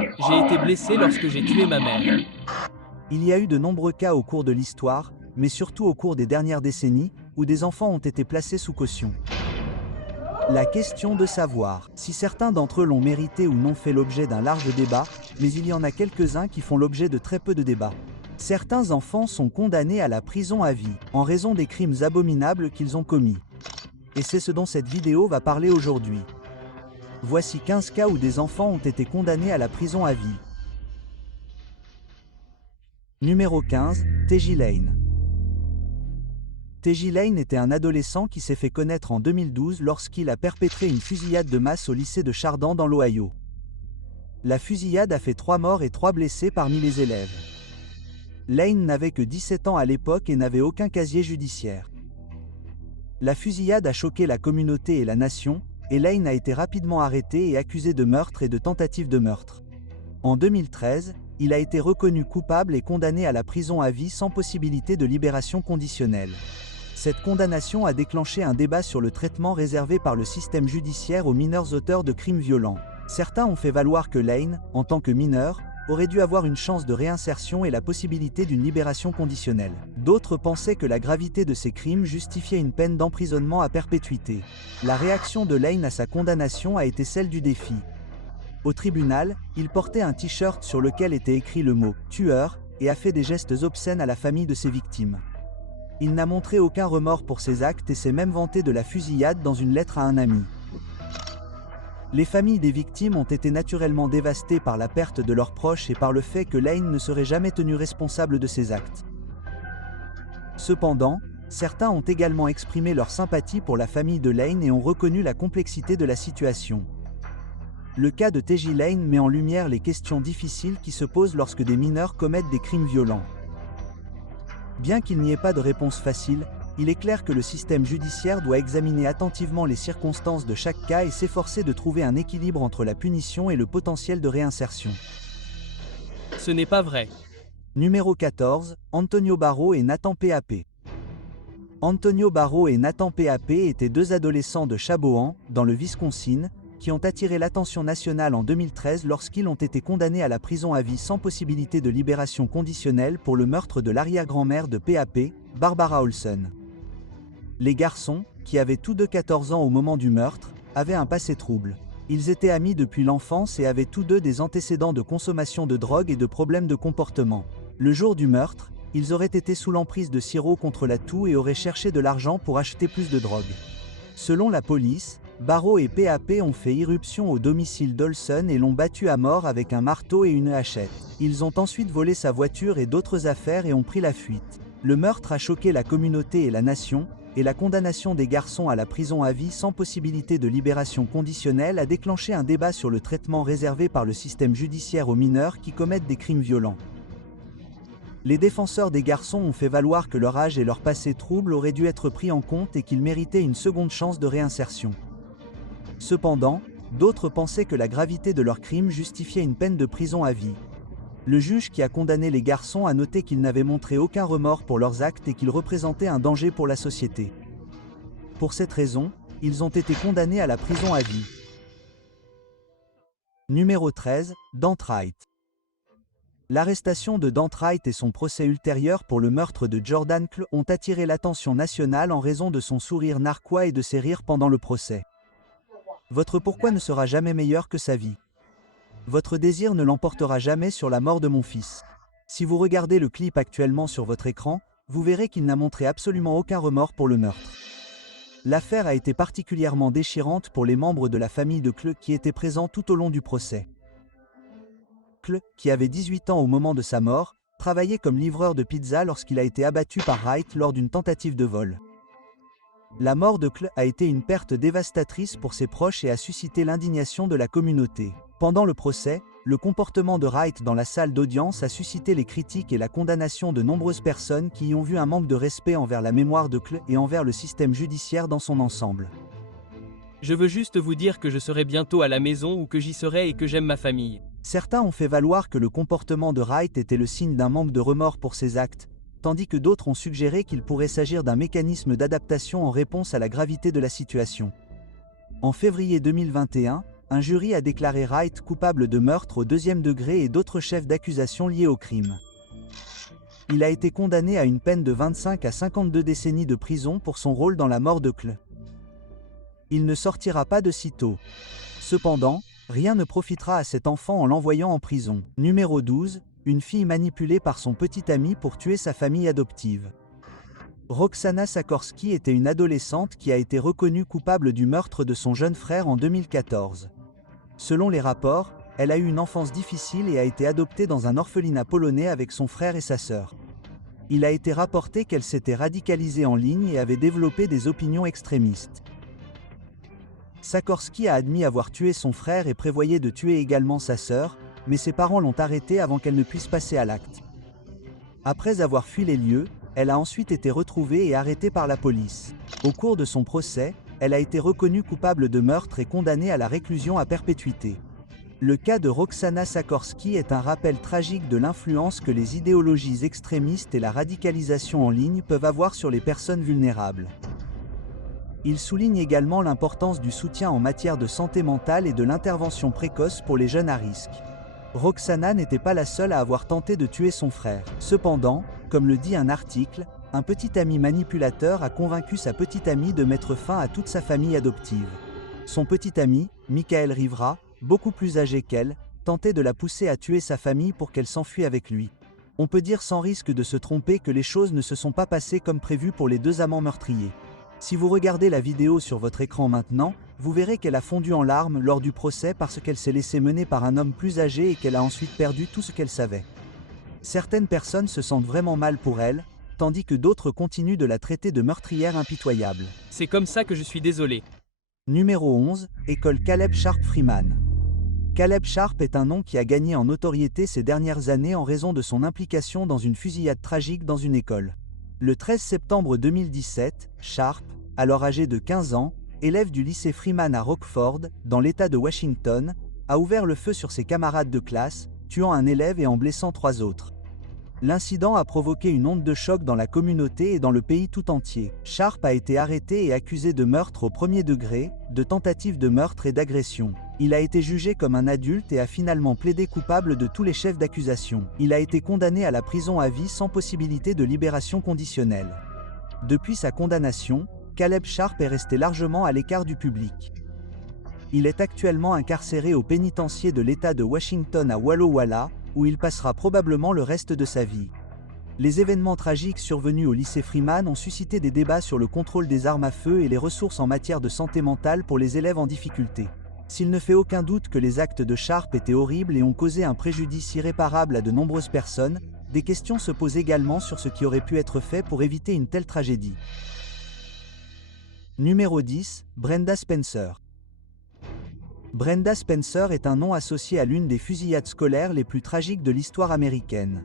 J'ai été blessé lorsque j'ai tué ma mère. Il y a eu de nombreux cas au cours de l'histoire, mais surtout au cours des dernières décennies, où des enfants ont été placés sous caution. La question de savoir si certains d'entre eux l'ont mérité ou non fait l'objet d'un large débat, mais il y en a quelques-uns qui font l'objet de très peu de débats. Certains enfants sont condamnés à la prison à vie, en raison des crimes abominables qu'ils ont commis. Et c'est ce dont cette vidéo va parler aujourd'hui. Voici 15 cas où des enfants ont été condamnés à la prison à vie. Numéro 15, Teji Lane. Teji Lane était un adolescent qui s'est fait connaître en 2012 lorsqu'il a perpétré une fusillade de masse au lycée de Chardon dans l'Ohio. La fusillade a fait 3 morts et 3 blessés parmi les élèves. Lane n'avait que 17 ans à l'époque et n'avait aucun casier judiciaire. La fusillade a choqué la communauté et la nation, et Lane a été rapidement arrêté et accusé de meurtre et de tentative de meurtre. En 2013, il a été reconnu coupable et condamné à la prison à vie sans possibilité de libération conditionnelle. Cette condamnation a déclenché un débat sur le traitement réservé par le système judiciaire aux mineurs auteurs de crimes violents. Certains ont fait valoir que Lane, en tant que mineur, aurait dû avoir une chance de réinsertion et la possibilité d'une libération conditionnelle. D'autres pensaient que la gravité de ces crimes justifiait une peine d'emprisonnement à perpétuité. La réaction de Lane à sa condamnation a été celle du défi. Au tribunal, il portait un t-shirt sur lequel était écrit le mot « tueur » et a fait des gestes obscènes à la famille de ses victimes. Il n'a montré aucun remords pour ses actes et s'est même vanté de la fusillade dans une lettre à un ami. Les familles des victimes ont été naturellement dévastées par la perte de leurs proches et par le fait que Lane ne serait jamais tenu responsable de ses actes. Cependant, certains ont également exprimé leur sympathie pour la famille de Lane et ont reconnu la complexité de la situation. Le cas de Teji Lane met en lumière les questions difficiles qui se posent lorsque des mineurs commettent des crimes violents. Bien qu'il n'y ait pas de réponse facile, il est clair que le système judiciaire doit examiner attentivement les circonstances de chaque cas et s'efforcer de trouver un équilibre entre la punition et le potentiel de réinsertion. Ce n'est pas vrai. Numéro 14, Antonio Barro et Nathan P.A.P. Antonio Barro et Nathan P.A.P. étaient 2 adolescents de Cheboan, dans le Wisconsin, qui ont attiré l'attention nationale en 2013 lorsqu'ils ont été condamnés à la prison à vie sans possibilité de libération conditionnelle pour le meurtre de l'arrière-grand-mère de P.A.P., Barbara Olson. Les garçons, qui avaient tous deux 14 ans au moment du meurtre, avaient un passé trouble. Ils étaient amis depuis l'enfance et avaient tous deux des antécédents de consommation de drogue et de problèmes de comportement. Le jour du meurtre, ils auraient été sous l'emprise de sirop contre la toux et auraient cherché de l'argent pour acheter plus de drogue. Selon la police, Barro et P.A.P. ont fait irruption au domicile d'Olson et l'ont battu à mort avec un marteau et une hachette. Ils ont ensuite volé sa voiture et d'autres affaires et ont pris la fuite. Le meurtre a choqué la communauté et la nation, et la condamnation des garçons à la prison à vie sans possibilité de libération conditionnelle a déclenché un débat sur le traitement réservé par le système judiciaire aux mineurs qui commettent des crimes violents. Les défenseurs des garçons ont fait valoir que leur âge et leur passé trouble auraient dû être pris en compte et qu'ils méritaient une seconde chance de réinsertion. Cependant, d'autres pensaient que la gravité de leurs crimes justifiait une peine de prison à vie. Le juge qui a condamné les garçons a noté qu'ils n'avaient montré aucun remords pour leurs actes et qu'ils représentaient un danger pour la société. Pour cette raison, ils ont été condamnés à la prison à vie. Numéro 13, Dante Wright. L'arrestation de Dante Wright et son procès ultérieur pour le meurtre de Jordan Kle ont attiré l'attention nationale en raison de son sourire narquois et de ses rires pendant le procès. Votre pourquoi ne sera jamais meilleur que sa vie. Votre désir ne l'emportera jamais sur la mort de mon fils. Si vous regardez le clip actuellement sur votre écran, vous verrez qu'il n'a montré absolument aucun remords pour le meurtre. L'affaire a été particulièrement déchirante pour les membres de la famille de Kle qui étaient présents tout au long du procès. Kle, qui avait 18 ans au moment de sa mort, travaillait comme livreur de pizza lorsqu'il a été abattu par Wright lors d'une tentative de vol. La mort de Kle a été une perte dévastatrice pour ses proches et a suscité l'indignation de la communauté. Pendant le procès, le comportement de Wright dans la salle d'audience a suscité les critiques et la condamnation de nombreuses personnes qui y ont vu un manque de respect envers la mémoire de Kle et envers le système judiciaire dans son ensemble. Je veux juste vous dire que je serai bientôt à la maison ou que j'y serai et que j'aime ma famille. Certains ont fait valoir que le comportement de Wright était le signe d'un manque de remords pour ses actes, tandis que d'autres ont suggéré qu'il pourrait s'agir d'un mécanisme d'adaptation en réponse à la gravité de la situation. En février 2021, un jury a déclaré Wright coupable de meurtre au deuxième degré et d'autres chefs d'accusation liés au crime. Il a été condamné à une peine de 25 à 52 décennies de prison pour son rôle dans la mort de Cl. Il ne sortira pas de sitôt. Cependant, rien ne profitera à cet enfant en l'envoyant en prison. Numéro 12, une fille manipulée par son petit ami pour tuer sa famille adoptive. Roxana Sakorsky était une adolescente qui a été reconnue coupable du meurtre de son jeune frère en 2014. Selon les rapports, elle a eu une enfance difficile et a été adoptée dans un orphelinat polonais avec son frère et sa sœur. Il a été rapporté qu'elle s'était radicalisée en ligne et avait développé des opinions extrémistes. Sakorsky a admis avoir tué son frère et prévoyait de tuer également sa sœur, mais ses parents l'ont arrêtée avant qu'elle ne puisse passer à l'acte. Après avoir fui les lieux, elle a ensuite été retrouvée et arrêtée par la police. Au cours de son procès, elle a été reconnue coupable de meurtre et condamnée à la réclusion à perpétuité. Le cas de Roxana Sakorsky est un rappel tragique de l'influence que les idéologies extrémistes et la radicalisation en ligne peuvent avoir sur les personnes vulnérables. Il souligne également l'importance du soutien en matière de santé mentale et de l'intervention précoce pour les jeunes à risque. Roxana n'était pas la seule à avoir tenté de tuer son frère. Cependant, comme le dit un article, un petit ami manipulateur a convaincu sa petite amie de mettre fin à toute sa famille adoptive. Son petit ami, Michael Rivera, beaucoup plus âgé qu'elle, tentait de la pousser à tuer sa famille pour qu'elle s'enfuit avec lui. On peut dire sans risque de se tromper que les choses ne se sont pas passées comme prévu pour les deux amants meurtriers. Si vous regardez la vidéo sur votre écran maintenant, vous verrez qu'elle a fondu en larmes lors du procès parce qu'elle s'est laissée mener par un homme plus âgé et qu'elle a ensuite perdu tout ce qu'elle savait. Certaines personnes se sentent vraiment mal pour elle, tandis que d'autres continuent de la traiter de meurtrière impitoyable. C'est comme ça que je suis désolé. Numéro 11, École Caleb Sharp Freeman. Caleb Sharp est un nom qui a gagné en notoriété ces dernières années en raison de son implication dans une fusillade tragique dans une école. Le 13 septembre 2017, Sharp, alors âgé de 15 ans, élève du lycée Freeman à Rockford, dans l'État de Washington, a ouvert le feu sur ses camarades de classe, tuant un élève et en blessant 3 autres. L'incident a provoqué une onde de choc dans la communauté et dans le pays tout entier. Sharp a été arrêté et accusé de meurtre au premier degré, de tentative de meurtre et d'agression. Il a été jugé comme un adulte et a finalement plaidé coupable de tous les chefs d'accusation. Il a été condamné à la prison à vie sans possibilité de libération conditionnelle. Depuis sa condamnation, Caleb Sharp est resté largement à l'écart du public. Il est actuellement incarcéré au pénitencier de l'État de Washington à Walla Walla, où il passera probablement le reste de sa vie. Les événements tragiques survenus au lycée Freeman ont suscité des débats sur le contrôle des armes à feu et les ressources en matière de santé mentale pour les élèves en difficulté. S'il ne fait aucun doute que les actes de Sharp étaient horribles et ont causé un préjudice irréparable à de nombreuses personnes, des questions se posent également sur ce qui aurait pu être fait pour éviter une telle tragédie. Numéro 10, Brenda Spencer. Brenda Spencer est un nom associé à l'une des fusillades scolaires les plus tragiques de l'histoire américaine.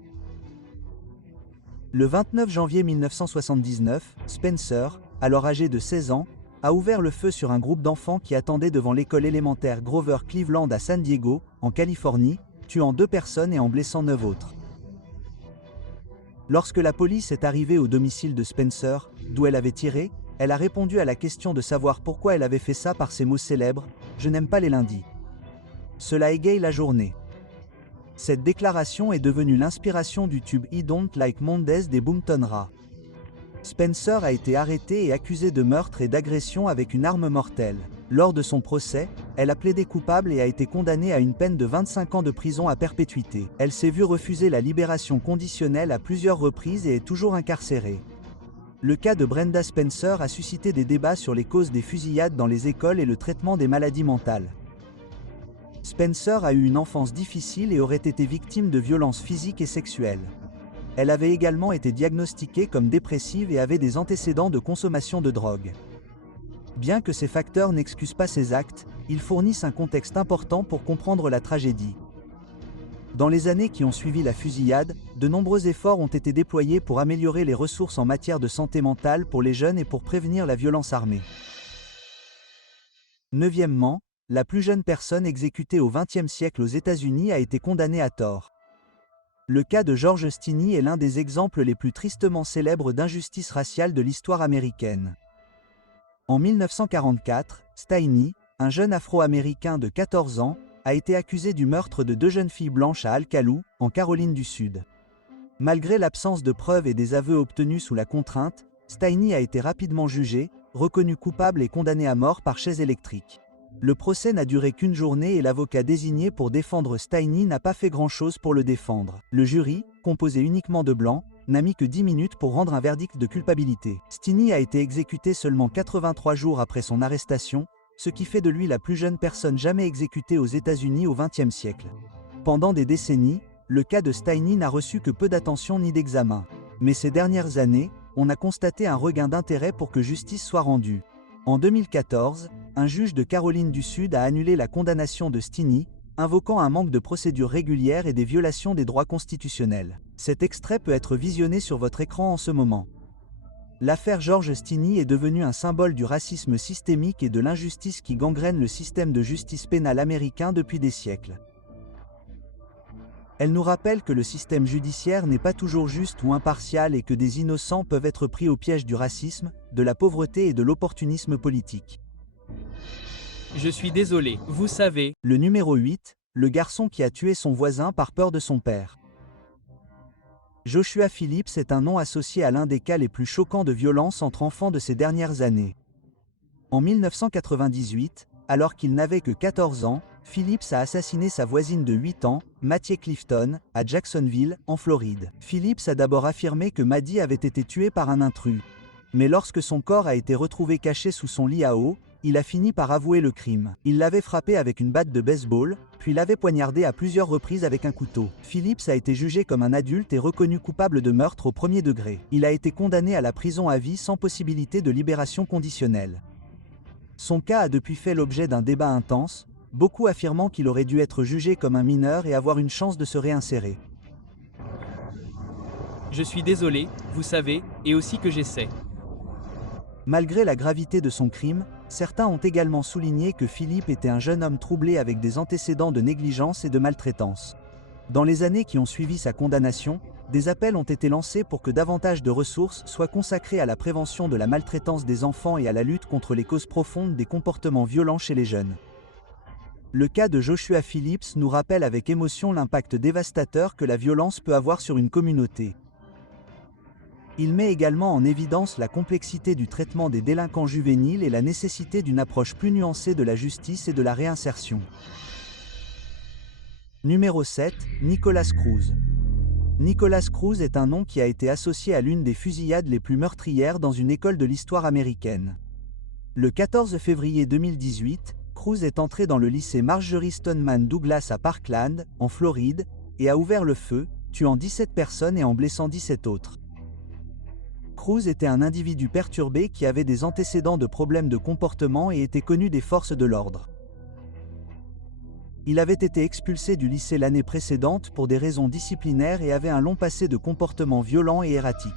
Le 29 janvier 1979, Spencer, alors âgé de 16 ans, a ouvert le feu sur un groupe d'enfants qui attendaient devant l'école élémentaire Grover Cleveland à San Diego, en Californie, tuant 2 personnes et en blessant 9 autres. Lorsque la police est arrivée au domicile de Spencer, d'où elle avait tiré, elle a répondu à la question de savoir pourquoi elle avait fait ça par ces mots célèbres « Je n'aime pas les lundis ». Cela égaye la journée. Cette déclaration est devenue l'inspiration du tube I Don't Like Mondays des Boomtown Rats. Spencer a été arrêtée et accusée de meurtre et d'agression avec une arme mortelle. Lors de son procès, elle a plaidé coupable et a été condamnée à une peine de 25 ans de prison à perpétuité. Elle s'est vue refuser la libération conditionnelle à plusieurs reprises et est toujours incarcérée. Le cas de Brenda Spencer a suscité des débats sur les causes des fusillades dans les écoles et le traitement des maladies mentales. Spencer a eu une enfance difficile et aurait été victime de violences physiques et sexuelles. Elle avait également été diagnostiquée comme dépressive et avait des antécédents de consommation de drogue. Bien que ces facteurs n'excusent pas ses actes, ils fournissent un contexte important pour comprendre la tragédie. Dans les années qui ont suivi la fusillade, de nombreux efforts ont été déployés pour améliorer les ressources en matière de santé mentale pour les jeunes et pour prévenir la violence armée. Neuvièmement, la plus jeune personne exécutée au XXe siècle aux États-Unis a été condamnée à tort. Le cas de George Stinney est l'un des exemples les plus tristement célèbres d'injustice raciale de l'histoire américaine. En 1944, Stinney, un jeune Afro-Américain de 14 ans, a été accusé du meurtre de deux jeunes filles blanches à Alcalou, en Caroline du Sud. Malgré l'absence de preuves et des aveux obtenus sous la contrainte, Steiny a été rapidement jugé, reconnu coupable et condamné à mort par chaise électrique. Le procès n'a duré qu'une journée et l'avocat désigné pour défendre Steiny n'a pas fait grand-chose pour le défendre. Le jury, composé uniquement de blancs, n'a mis que 10 minutes pour rendre un verdict de culpabilité. Steiny a été exécuté seulement 83 jours après son arrestation, ce qui fait de lui la plus jeune personne jamais exécutée aux États-Unis au XXe siècle. Pendant des décennies, le cas de Steiny n'a reçu que peu d'attention ni d'examen. Mais ces dernières années, on a constaté un regain d'intérêt pour que justice soit rendue. En 2014, un juge de Caroline du Sud a annulé la condamnation de Steiny, invoquant un manque de procédure régulière et des violations des droits constitutionnels. Cet extrait peut être visionné sur votre écran en ce moment. L'affaire George Steiny est devenue un symbole du racisme systémique et de l'injustice qui gangrène le système de justice pénale américain depuis des siècles. Elle nous rappelle que le système judiciaire n'est pas toujours juste ou impartial et que des innocents peuvent être pris au piège du racisme, de la pauvreté et de l'opportunisme politique. Je suis désolé, vous savez. Le numéro 8, le garçon qui a tué son voisin par peur de son père. Joshua Phillips est un nom associé à l'un des cas les plus choquants de violence entre enfants de ces dernières années. En 1998, alors qu'il n'avait que 14 ans, Phillips a assassiné sa voisine de 8 ans, Mattie Clifton, à Jacksonville, en Floride. Phillips a d'abord affirmé que Maddie avait été tuée par un intrus. Mais lorsque son corps a été retrouvé caché sous son lit à eau, il a fini par avouer le crime. Il l'avait frappé avec une batte de baseball, puis l'avait poignardé à plusieurs reprises avec un couteau. Phillips a été jugé comme un adulte et reconnu coupable de meurtre au premier degré. Il a été condamné à la prison à vie sans possibilité de libération conditionnelle. Son cas a depuis fait l'objet d'un débat intense, beaucoup affirmant qu'il aurait dû être jugé comme un mineur et avoir une chance de se réinsérer. Je suis désolé, vous savez, et aussi que j'essaie. Malgré la gravité de son crime, certains ont également souligné que Philip était un jeune homme troublé avec des antécédents de négligence et de maltraitance. Dans les années qui ont suivi sa condamnation, des appels ont été lancés pour que davantage de ressources soient consacrées à la prévention de la maltraitance des enfants et à la lutte contre les causes profondes des comportements violents chez les jeunes. Le cas de Joshua Phillips nous rappelle avec émotion l'impact dévastateur que la violence peut avoir sur une communauté. Il met également en évidence la complexité du traitement des délinquants juvéniles et la nécessité d'une approche plus nuancée de la justice et de la réinsertion. Numéro 7, Nicholas Cruz. Nicholas Cruz est un nom qui a été associé à l'une des fusillades les plus meurtrières dans une école de l'histoire américaine. Le 14 février 2018, Cruz est entré dans le lycée Marjory Stoneman Douglas à Parkland, en Floride, et a ouvert le feu, tuant 17 personnes et en blessant 17 autres. Cruz était un individu perturbé qui avait des antécédents de problèmes de comportement et était connu des forces de l'ordre. Il avait été expulsé du lycée l'année précédente pour des raisons disciplinaires et avait un long passé de comportement violent et erratique.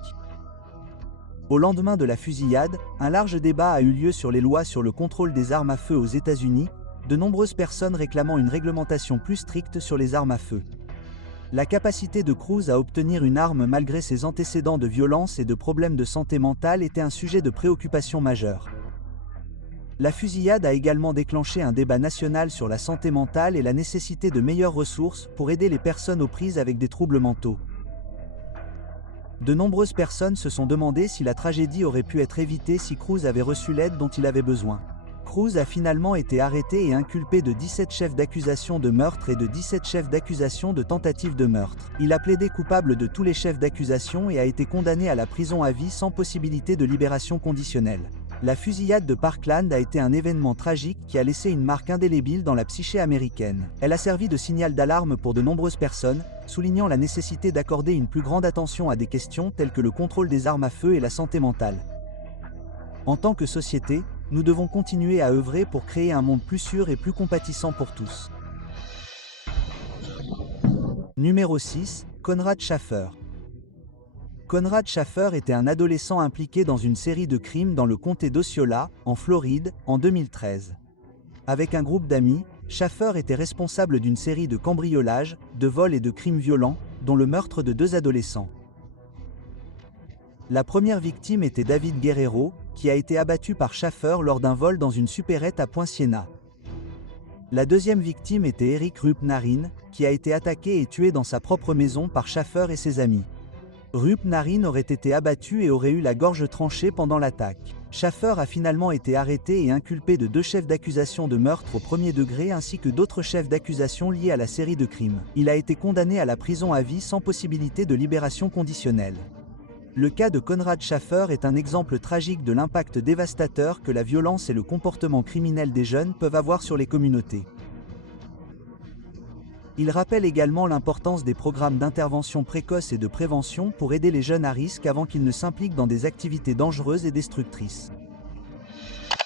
Au lendemain de la fusillade, un large débat a eu lieu sur les lois sur le contrôle des armes à feu aux États-Unis, de nombreuses personnes réclamant une réglementation plus stricte sur les armes à feu. La capacité de Cruz à obtenir une arme malgré ses antécédents de violence et de problèmes de santé mentale était un sujet de préoccupation majeur. La fusillade a également déclenché un débat national sur la santé mentale et la nécessité de meilleures ressources pour aider les personnes aux prises avec des troubles mentaux. De nombreuses personnes se sont demandé si la tragédie aurait pu être évitée si Cruz avait reçu l'aide dont il avait besoin. Cruz a finalement été arrêté et inculpé de 17 chefs d'accusation de meurtre et de 17 chefs d'accusation de tentative de meurtre. Il a plaidé coupable de tous les chefs d'accusation et a été condamné à la prison à vie sans possibilité de libération conditionnelle. La fusillade de Parkland a été un événement tragique qui a laissé une marque indélébile dans la psyché américaine. Elle a servi de signal d'alarme pour de nombreuses personnes, soulignant la nécessité d'accorder une plus grande attention à des questions telles que le contrôle des armes à feu et la santé mentale. En tant que société, nous devons continuer à œuvrer pour créer un monde plus sûr et plus compatissant pour tous. Numéro 6, Conrad Schaeffer. Conrad Schaeffer était un adolescent impliqué dans une série de crimes dans le comté d'Osceola, en Floride, en 2013. Avec un groupe d'amis, Schaeffer était responsable d'une série de cambriolages, de vols et de crimes violents, dont le meurtre de 2 adolescents. La première victime était David Guerrero, qui a été abattu par Schaeffer lors d'un vol dans une supérette à Point Siena. La deuxième victime était Eric Rupp Narin, qui a été attaqué et tué dans sa propre maison par Schaffer et ses amis. Rupp Narin aurait été abattu et aurait eu la gorge tranchée pendant l'attaque. Schaffer a finalement été arrêté et inculpé de 2 chefs d'accusation de meurtre au premier degré ainsi que d'autres chefs d'accusation liés à la série de crimes. Il a été condamné à la prison à vie sans possibilité de libération conditionnelle. Le cas de Konrad Schaffer est un exemple tragique de l'impact dévastateur que la violence et le comportement criminel des jeunes peuvent avoir sur les communautés. Il rappelle également l'importance des programmes d'intervention précoce et de prévention pour aider les jeunes à risque avant qu'ils ne s'impliquent dans des activités dangereuses et destructrices.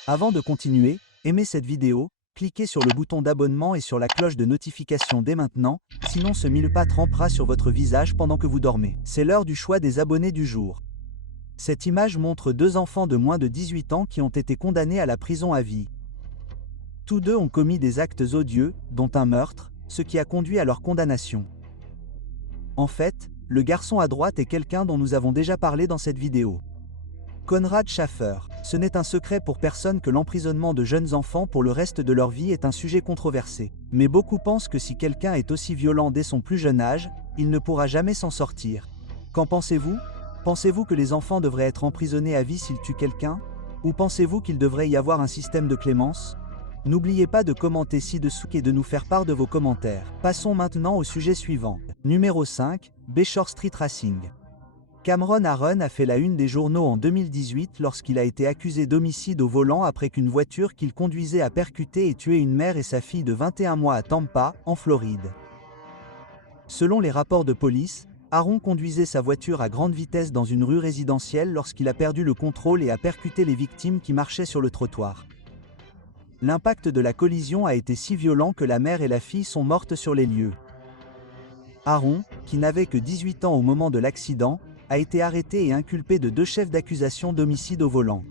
Avant de continuer, aimez cette vidéo, cliquez sur le bouton d'abonnement et sur la cloche de notification dès maintenant, sinon ce mille-pattes rampera sur votre visage pendant que vous dormez. C'est l'heure du choix des abonnés du jour. Cette image montre 2 enfants de moins de 18 ans qui ont été condamnés à la prison à vie. Tous 2 ont commis des actes odieux, dont un meurtre, ce qui a conduit à leur condamnation. En fait, le garçon à droite est quelqu'un dont nous avons déjà parlé dans cette vidéo. Konrad Schaffer. Ce n'est un secret pour personne que l'emprisonnement de jeunes enfants pour le reste de leur vie est un sujet controversé. Mais beaucoup pensent que si quelqu'un est aussi violent dès son plus jeune âge, il ne pourra jamais s'en sortir. Qu'en pensez-vous? Pensez-vous que les enfants devraient être emprisonnés à vie s'ils tuent quelqu'un? Ou pensez-vous qu'il devrait y avoir un système de clémence? N'oubliez pas de commenter ci-dessous et de nous faire part de vos commentaires. Passons maintenant au sujet suivant. Numéro 5, Bayshore Street Racing. Cameron Aaron a fait la une des journaux en 2018 lorsqu'il a été accusé d'homicide au volant après qu'une voiture qu'il conduisait a percuté et tué une mère et sa fille de 21 mois à Tampa, en Floride. Selon les rapports de police, Aaron conduisait sa voiture à grande vitesse dans une rue résidentielle lorsqu'il a perdu le contrôle et a percuté les victimes qui marchaient sur le trottoir. L'impact de la collision a été si violent que la mère et la fille sont mortes sur les lieux. Aaron, qui n'avait que 18 ans au moment de l'accident, a été arrêté et inculpé de 2 chefs d'accusation d'homicide au volant.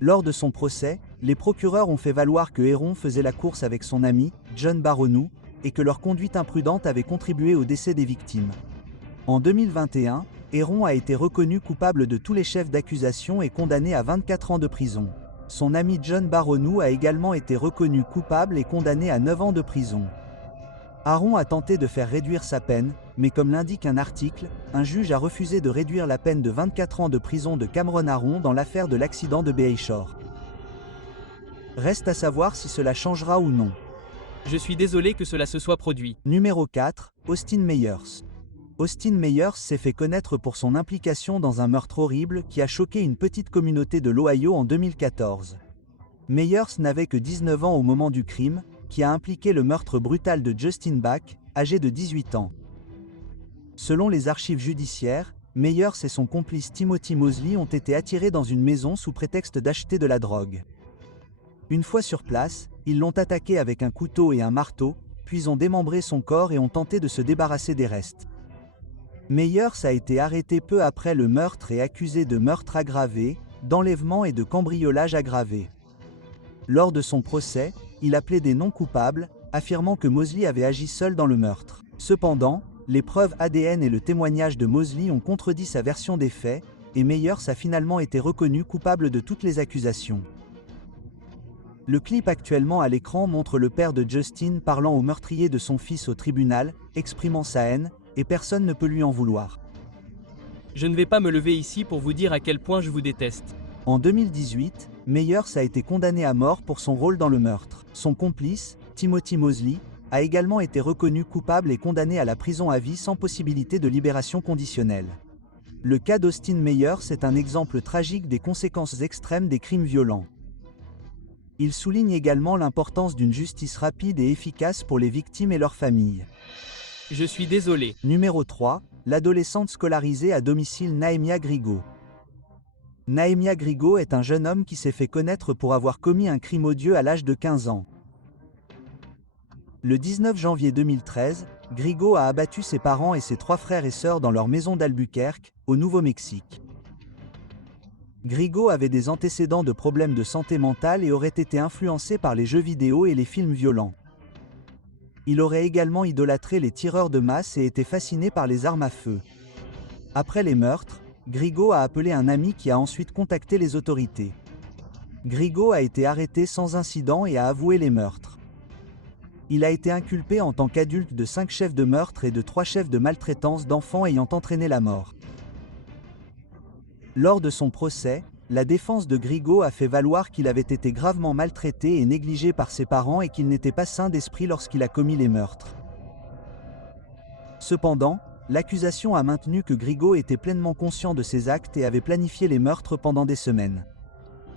Lors de son procès, les procureurs ont fait valoir que Aaron faisait la course avec son ami, John Baroniou, et que leur conduite imprudente avait contribué au décès des victimes. En 2021, Aaron a été reconnu coupable de tous les chefs d'accusation et condamné à 24 ans de prison. Son ami John Baroniou a également été reconnu coupable et condamné à 9 ans de prison. Aaron a tenté de faire réduire sa peine, mais comme l'indique un article, un juge a refusé de réduire la peine de 24 ans de prison de Cameron Aaron dans l'affaire de l'accident de Bayshore. Reste à savoir si cela changera ou non. Je suis désolé que cela se soit produit. Numéro 4, Austin Meyers. Austin Meyers s'est fait connaître pour son implication dans un meurtre horrible qui a choqué une petite communauté de l'Ohio en 2014. Meyers n'avait que 19 ans au moment du crime, qui a impliqué le meurtre brutal de Justin Bach, âgé de 18 ans. Selon les archives judiciaires, Meyers et son complice Timothy Mosley ont été attirés dans une maison sous prétexte d'acheter de la drogue. Une fois sur place, ils l'ont attaqué avec un couteau et un marteau, puis ont démembré son corps et ont tenté de se débarrasser des restes. Meyers a été arrêté peu après le meurtre et accusé de meurtre aggravé, d'enlèvement et de cambriolage aggravé. Lors de son procès, il a plaidé non coupable, affirmant que Mosley avait agi seul dans le meurtre. Cependant, les preuves ADN et le témoignage de Mosley ont contredit sa version des faits, et Meyers a finalement été reconnu coupable de toutes les accusations. Le clip actuellement à l'écran montre le père de Justin parlant au meurtrier de son fils au tribunal, exprimant sa haine, et personne ne peut lui en vouloir. Je ne vais pas me lever ici pour vous dire à quel point je vous déteste. En 2018, Meyers a été condamné à mort pour son rôle dans le meurtre. Son complice, Timothy Mosley, a également été reconnu coupable et condamné à la prison à vie sans possibilité de libération conditionnelle. Le cas d'Austin Meyers est un exemple tragique des conséquences extrêmes des crimes violents. Il souligne également l'importance d'une justice rapide et efficace pour les victimes et leurs familles. Je suis désolé. Numéro 3, l'adolescente scolarisée à domicile Nahemia Grigo. Nahemia Grigo est un jeune homme qui s'est fait connaître pour avoir commis un crime odieux à l'âge de 15 ans. Le 19 janvier 2013, Grigo a abattu ses parents et ses 3 frères et sœurs dans leur maison d'Albuquerque, au Nouveau-Mexique. Grigo avait des antécédents de problèmes de santé mentale et aurait été influencé par les jeux vidéo et les films violents. Il aurait également idolâtré les tireurs de masse et été fasciné par les armes à feu. Après les meurtres, Grigo a appelé un ami qui a ensuite contacté les autorités. Grigo a été arrêté sans incident et a avoué les meurtres. Il a été inculpé en tant qu'adulte de 5 chefs de meurtre et de 3 chefs de maltraitance d'enfants ayant entraîné la mort. Lors de son procès, la défense de Grigo a fait valoir qu'il avait été gravement maltraité et négligé par ses parents et qu'il n'était pas sain d'esprit lorsqu'il a commis les meurtres. Cependant, l'accusation a maintenu que Grigo était pleinement conscient de ses actes et avait planifié les meurtres pendant des semaines.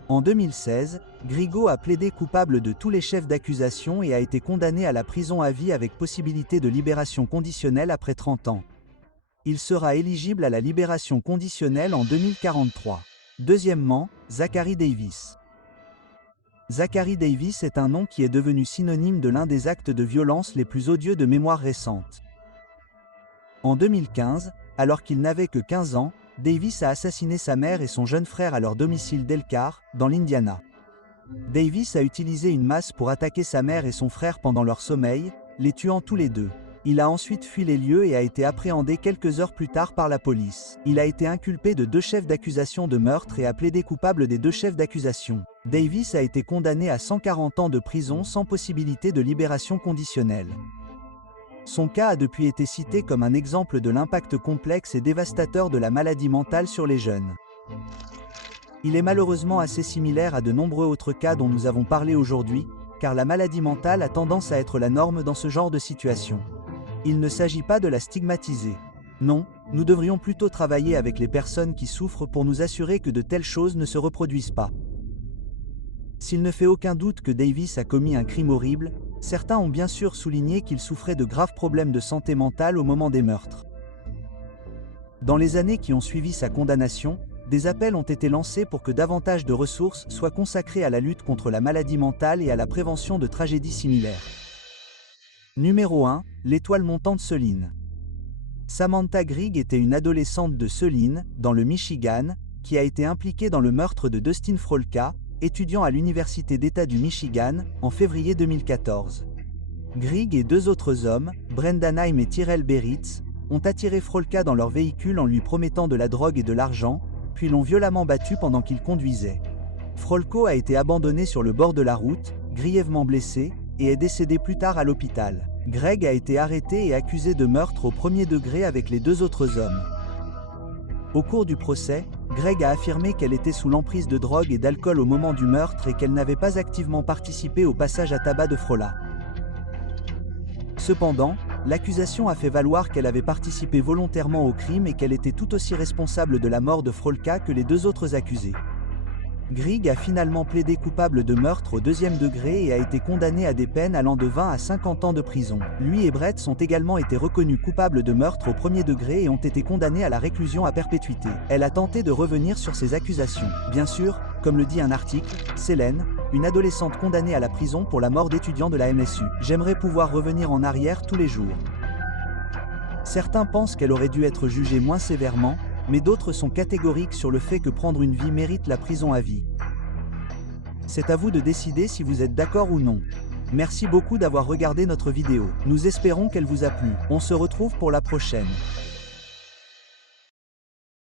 En 2016, Grigo a plaidé coupable de tous les chefs d'accusation et a été condamné à la prison à vie avec possibilité de libération conditionnelle après 30 ans. Il sera éligible à la libération conditionnelle en 2043. Deuxièmement, Zachary Davis. Zachary Davis est un nom qui est devenu synonyme de l'un des actes de violence les plus odieux de mémoire récente. En 2015, alors qu'il n'avait que 15 ans, Davis a assassiné sa mère et son jeune frère à leur domicile d'Elkhart, dans l'Indiana. Davis a utilisé une masse pour attaquer sa mère et son frère pendant leur sommeil, les tuant tous les deux. Il a ensuite fui les lieux et a été appréhendé quelques heures plus tard par la police. Il a été inculpé de 2 chefs d'accusation de meurtre et a plaidé coupable des 2 chefs d'accusation. Davis a été condamné à 140 ans de prison sans possibilité de libération conditionnelle. Son cas a depuis été cité comme un exemple de l'impact complexe et dévastateur de la maladie mentale sur les jeunes. Il est malheureusement assez similaire à de nombreux autres cas dont nous avons parlé aujourd'hui, car la maladie mentale a tendance à être la norme dans ce genre de situation. Il ne s'agit pas de la stigmatiser. Non, nous devrions plutôt travailler avec les personnes qui souffrent pour nous assurer que de telles choses ne se reproduisent pas. S'il ne fait aucun doute que Davis a commis un crime horrible, certains ont bien sûr souligné qu'il souffrait de graves problèmes de santé mentale au moment des meurtres. Dans les années qui ont suivi sa condamnation, des appels ont été lancés pour que davantage de ressources soient consacrées à la lutte contre la maladie mentale et à la prévention de tragédies similaires. Numéro 1, l'étoile montante Selene. Samantha Grigg était une adolescente de Selene, dans le Michigan, qui a été impliquée dans le meurtre de Dustin Frolka, étudiant à l'Université d'État du Michigan, en février 2014. Grigg et 2 autres hommes, Brendan Heim et Tyrell Beritz, ont attiré Frolka dans leur véhicule en lui promettant de la drogue et de l'argent, puis l'ont violemment battu pendant qu'il conduisait. Frolko a été abandonné sur le bord de la route, grièvement blessé, et est décédé plus tard à l'hôpital. Greg a été arrêté et accusé de meurtre au premier degré avec les 2 autres hommes. Au cours du procès, Greg a affirmé qu'elle était sous l'emprise de drogue et d'alcool au moment du meurtre et qu'elle n'avait pas activement participé au passage à tabac de Frola. Cependant, l'accusation a fait valoir qu'elle avait participé volontairement au crime et qu'elle était tout aussi responsable de la mort de Frolka que les 2 autres accusés. Grigg a finalement plaidé coupable de meurtre au 2e degré et a été condamné à des peines allant de 20 à 50 ans de prison. Lui et Brett ont également été reconnus coupables de meurtre au 1er degré et ont été condamnés à la réclusion à perpétuité. Elle a tenté de revenir sur ces accusations. Bien sûr, comme le dit un article, Selene, une adolescente condamnée à la prison pour la mort d'étudiants de la MSU. J'aimerais pouvoir revenir en arrière tous les jours. Certains pensent qu'elle aurait dû être jugée moins sévèrement, mais d'autres sont catégoriques sur le fait que prendre une vie mérite la prison à vie. C'est à vous de décider si vous êtes d'accord ou non. Merci beaucoup d'avoir regardé notre vidéo. Nous espérons qu'elle vous a plu. On se retrouve pour la prochaine.